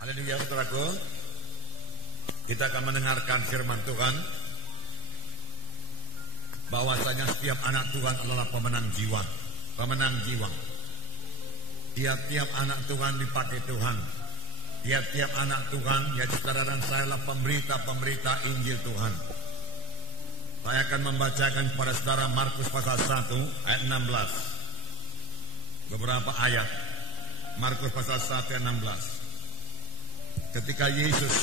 Haleluya, saudaraku. Kita akan mendengarkan firman Tuhan, bahwasanya setiap anak Tuhan adalah pemenang jiwa. Pemenang jiwa. Tiap-tiap anak Tuhan dipakai Tuhan. Tiap-tiap anak Tuhan, ya saudara dan saya, adalah pemberita-pemberita Injil Tuhan. Saya akan membacakan kepada saudara Markus pasal 1 ayat 16. Beberapa ayat. Markus pasal 1 ayat 16. Ketika Yesus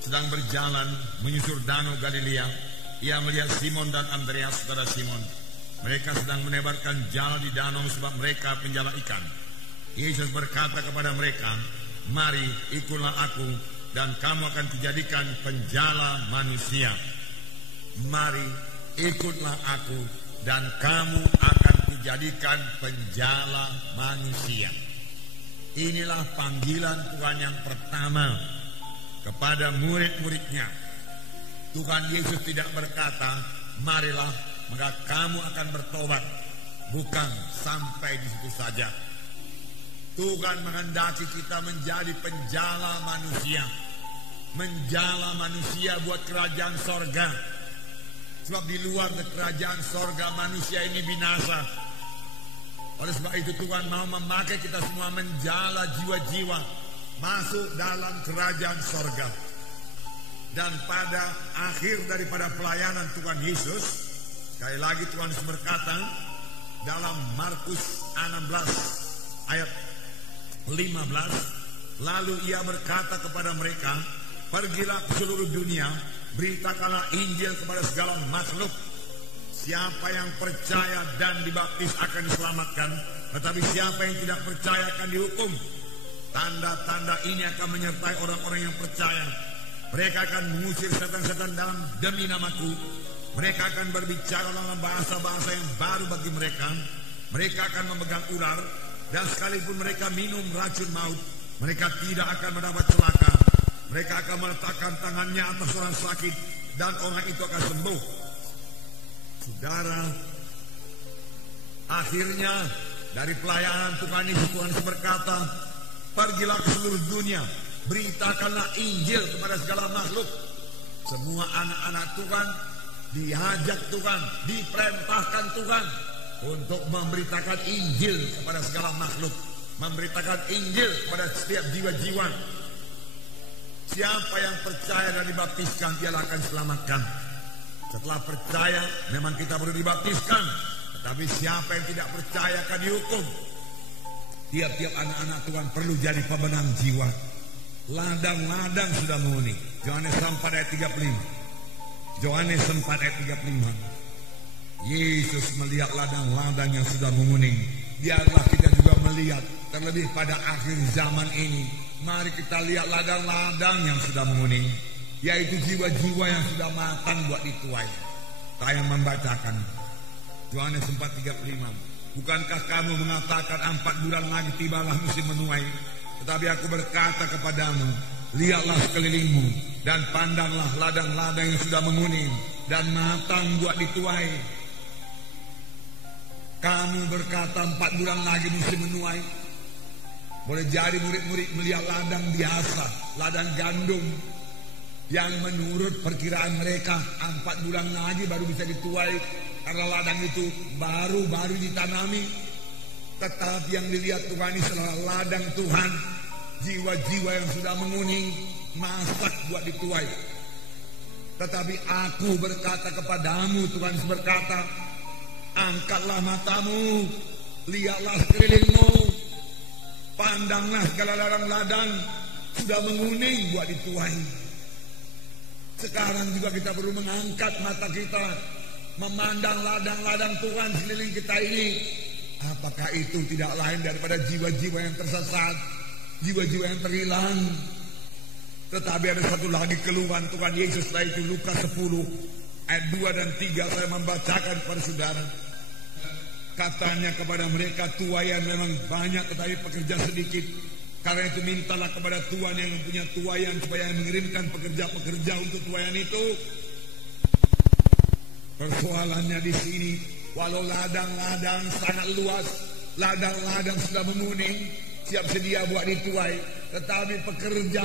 sedang berjalan menyusur danau Galilea, ia melihat Simon dan Andreas, saudara Simon. Mereka sedang menebarkan jala di danau sebab mereka penjala ikan. Yesus berkata kepada mereka, "Mari, ikutlah aku, dan kamu akan kujadikan penjala manusia." Mari, ikutlah aku, dan kamu akan kujadikan penjala manusia. Inilah panggilan Tuhan yang pertama kepada murid-muridnya. Tuhan Yesus tidak berkata, "Marilah, maka kamu akan bertobat." Bukan sampai di situ saja. Tuhan menghendaki kita menjadi penjala manusia. Menjala manusia buat kerajaan sorga. Sebab di luar kerajaan sorga manusia ini binasa. Oleh sebab itu Tuhan mau memakai kita semua menjala jiwa-jiwa masuk dalam kerajaan sorga. Dan pada akhir daripada pelayanan Tuhan Yesus, sekali lagi Tuhan Yesus berkata dalam Markus 16 ayat 15, lalu ia berkata kepada mereka, "Pergilah ke seluruh dunia, beritakanlah Injil kepada segala makhluk. Siapa yang percaya dan dibaptis akan diselamatkan, tetapi siapa yang tidak percaya akan dihukum. Tanda-tanda ini akan menyertai orang-orang yang percaya. Mereka akan mengusir setan-setan demi namaku. Mereka akan berbicara dalam bahasa-bahasa yang baru bagi mereka. Mereka akan memegang ular, dan sekalipun mereka minum racun maut, mereka tidak akan mendapat celaka. Mereka akan meletakkan tangannya atas orang sakit, dan orang itu akan sembuh." Saudara, akhirnya dari pelayanan Tuhan Yesus berkata, "Pergilah ke seluruh dunia, beritakanlah Injil kepada segala makhluk." Semua anak-anak Tuhan diajak Tuhan, diperintahkan Tuhan untuk memberitakan Injil kepada segala makhluk, memberitakan Injil kepada setiap jiwa-jiwa. Siapa yang percaya dan dibaptiskan, dialah akan selamatkan. Setelah percaya, memang kita perlu dibaptiskan. Tetapi siapa yang tidak percaya akan dihukum. Tiap-tiap anak-anak Tuhan perlu jadi pemenang jiwa. Ladang-ladang sudah menguning. Yohanes 4 ayat 35. Yohanes 4 ayat 35. Yesus melihat ladang-ladang yang sudah menguning. Biarlah kita juga melihat, terlebih pada akhir zaman ini. Mari kita lihat ladang-ladang yang sudah menguning, yaitu jiwa-jiwa yang sudah matang buat dituai. Saya membacakan Yohanes 4:35. "Bukankah kamu mengatakan 4 bulan lagi tibalah musim menuai? Tetapi aku berkata kepadamu, lihatlah sekelilingmu dan pandanglah ladang-ladang yang sudah menguning dan matang buat dituai." Kamu berkata 4 bulan lagi musim menuai. Boleh jadi murid-murid melihat ladang biasa, ladang gandum, yang menurut perkiraan mereka 4 bulan lagi baru bisa dituai, karena ladang itu baru ditanami. Tetapi yang dilihat Tuhan ini adalah ladang Tuhan, jiwa-jiwa yang sudah menguning, masak buat dituai. Tetapi aku berkata kepadamu, Tuhan berkata, angkatlah matamu, lihatlah sekelilingmu, pandanglah segala ladang-ladang sudah menguning buat dituai. Sekarang juga kita perlu mengangkat mata kita, memandang ladang-ladang Tuhan sekeliling kita ini. Apakah itu tidak lain daripada jiwa-jiwa yang tersesat, jiwa-jiwa yang terhilang? Tetapi ada satu lagi keluhan Tuhan Yesus, yaitu Lukas 10 ayat 2 dan 3. Saya membacakan kepada saudara. Katanya kepada mereka, tuaian memang banyak tetapi pekerja sedikit. Karena itu mintalah kepada Tuhan yang mempunyai tuaian supaya mengirimkan pekerja-pekerja untuk tuaian itu. Persoalannya di sini, walau ladang-ladang sangat luas, ladang-ladang sudah menguning, siap sedia buat dituai, Tetapi pekerja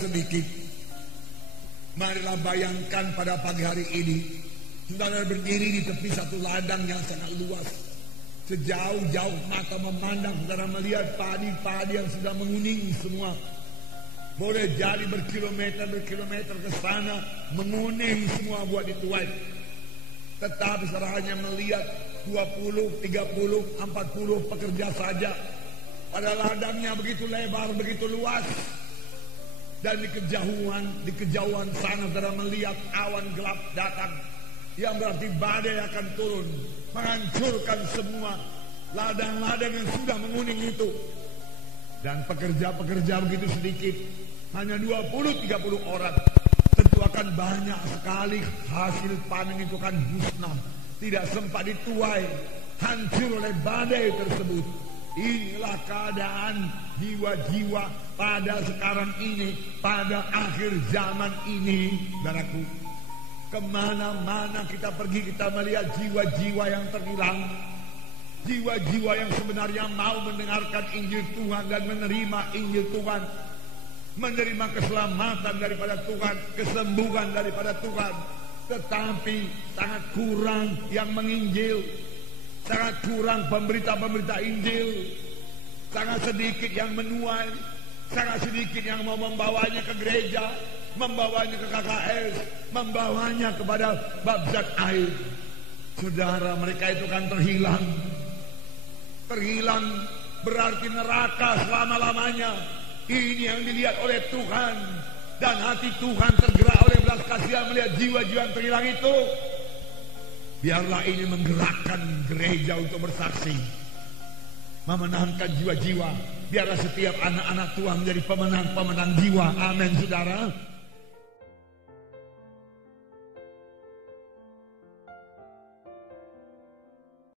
sedikit. Marilah bayangkan pada pagi hari ini, saudara berdiri di tepi satu ladang yang sangat luas. Sejauh-jauh mata memandang, saudara melihat padi-padi yang sudah menguning semua. Boleh jadi berkilometer ke sana, menguning semua buat dituai. Tetapi saudara hanya melihat 20, 30, 40 pekerja saja. Pada ladangnya begitu lebar, begitu luas. Dan di kejauhan sana saudara melihat awan gelap datang, yang berarti badai akan turun, menghancurkan semua ladang-ladang yang sudah menguning itu. Dan pekerja begitu sedikit, hanya 20-30 orang. Tentu akan banyak sekali hasil panen itu akan musnah, tidak sempat dituai, hancur oleh badai tersebut. Inilah keadaan jiwa-jiwa pada sekarang ini, pada akhir zaman ini, saudaraku. Kemana-mana kita pergi, kita melihat jiwa-jiwa yang terhilang, jiwa-jiwa yang sebenarnya mau mendengarkan Injil Tuhan dan menerima Injil Tuhan, menerima keselamatan daripada Tuhan, kesembuhan daripada Tuhan. Tetapi sangat kurang yang menginjil, sangat kurang pemberita-pemberita Injil, sangat sedikit yang menuai, sangat sedikit yang mau membawanya ke gereja, membawanya ke KKS, membawanya kepada baptisan air. Saudara, mereka itu kan terhilang. Terhilang berarti neraka selama-lamanya. Ini yang dilihat oleh Tuhan. Dan hati Tuhan tergerak oleh belas kasihan melihat jiwa-jiwa yang terhilang itu. Biarlah ini menggerakkan gereja untuk bersaksi, memenangkan jiwa-jiwa. Biarlah setiap anak-anak Tuhan menjadi pemenang-pemenang jiwa. Amin, saudara.